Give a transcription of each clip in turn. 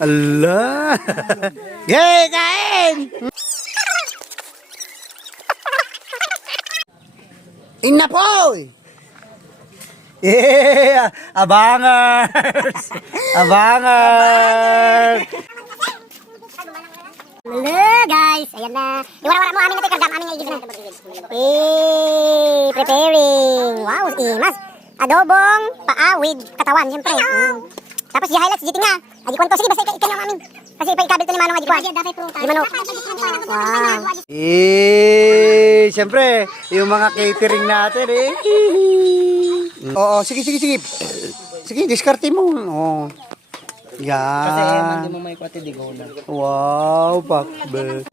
Ala! Gay, kain! Inna po! Yeah! Abangers! Abangers! Hello guys, ayan na. Iwara-wara mo amin na kagam amin nga igibin natin. Eh, preparing. Wow, imas. Adobong paa with katawan, siyempre. Mm. Tapos di highlights, di tinga. Adi kwanto, sige basta ikan lang amin. Kasi pa ikabil to ni Manong adi kwan. Di Manong. Wow. Eh, siyempre, yung mga catering natin eh. Oo, sige, sige, sige. Sige, diskarte mo. Oo. Yan. Hindi mo may kwate di go na. Wow, pakbet.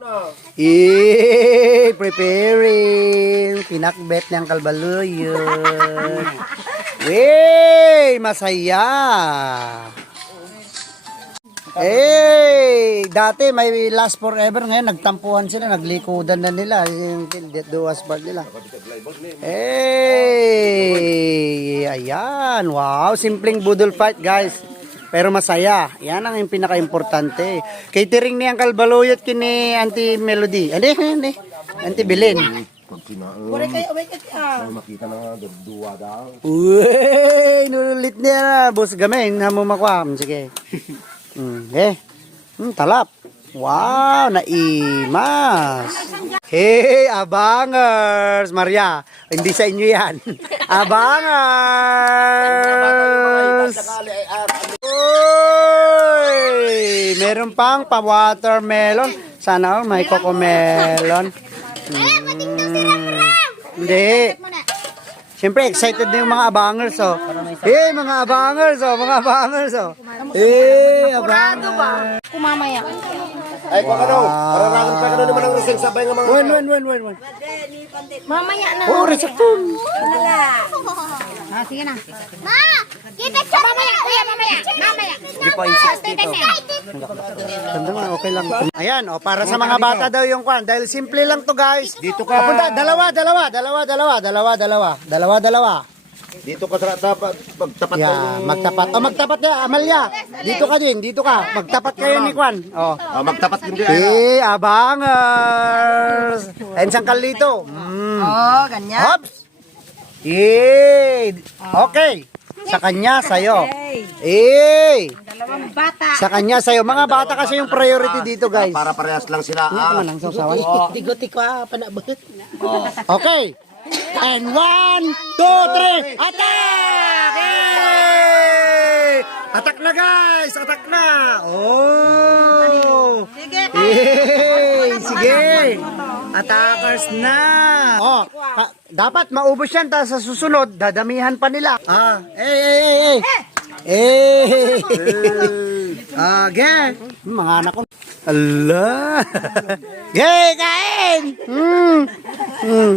Eh, preparing. Pinakbet ng kalbaluyot. Wey, masaya. Eh, dati may last forever ngayon nagtampuhan sila, naglikudan na nila yung duwas part nila. Eh, ayan. Wow, simpleng budol fight, guys. Pero masaya. Yan ang yung pinaka-importante. Catering ni Uncle Baluyot kini Auntie Melody. Ano hindi. Auntie Belen. Makita na nga, duwa daw. Uy, nulit niya na. Boss gamin, hamo makwam. Sige. Mm, eh. Mm, talap. Wow, naimas. Hey, abangers. Maria, hindi sa inyo yan. Abangers. Uy, meron pang pa-watermelon. Sana all may cocomelon. Mm, hindi. Siyempre, excited na yung mga abangers, oh. Eh, mga abangers, oh. Mga abangers, oh. Eh, abangers. Kumamaya. Ay, kung ano, parang pa ka na naman ang resing sabay ng mga... Wan, wan, wan, wan, wan. Mamaya na. Oh, reseptun. Ah, sige na. Ma! It sa mamaya. Kuya, mamaya. Mamaya. 3.6 dito. Ganda nga, okay lang. Ayan, oh, para sa mga bata daw yung kwan. Dahil simple lang to, guys. Dito ka. Papunta, dalawa, dalawa, dalawa, dalawa, dalawa, dalawa, dalawa, dalawa. Dito ka sa tapat, pagtapat Yeah, magtapat. Oh, magtapat ya, Amalia. Dito ka din, dito ka. Magtapat kayo ni Kwan. Oh. Ah, magtapat din din. Eh, abangers. Ensang kalito. Mm. Oh, ganyan. Hops. Eh, okay. Sa kanya, sa'yo. Eh, Dalawang bata. sa kanya, sa'yo. Mga bata kasi yung priority dito, guys. Para parehas lang sila. Ah, sausawan? Tigoti ko ah, panabot. Okay. And one, two, three, attack! Yay! Attack na guys! Attack na! Oh! Sige. Yay! Sige! Attackers na! Oh, ka- dapat maubos yan tapos sa susunod, dadamihan pa nila. Ah, eh, eh, eh, eh! Eh! Ah, ge! Mga anak ko. Ala! Ge, kain! Hmm! Hmm!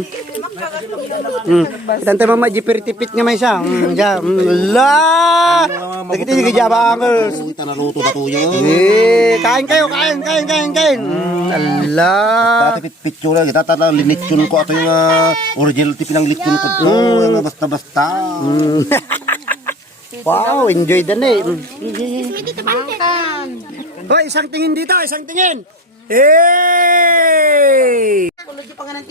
Hmm. Tante mama jipiritipit nga may siya. Hmm, ja. Hmm. Ala! Dagiti di kaya bangers. Kita na luto na tuyo. Eh, kain kayo, kain, kain, kain, kain. Ala! Dati pit picture kita tata linitsyon ko ato yung original tip ng litsyon ko basta-basta. Wow, enjoy the name. Hoy, isang tingin dito, isang tingin. Hey!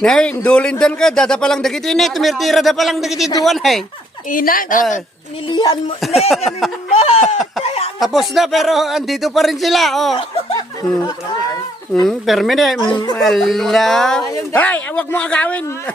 Nay, dulindan ka, dada pa lang dagiti ni, tumirtira da pa lang dagiti duwan ay. Ina, Ah, nilihan mo. Ne, mo. tapos na pero andito pa rin sila, oh. Hmm. Hmm, termine. Hmm, ala. Ay, wag mo agawin.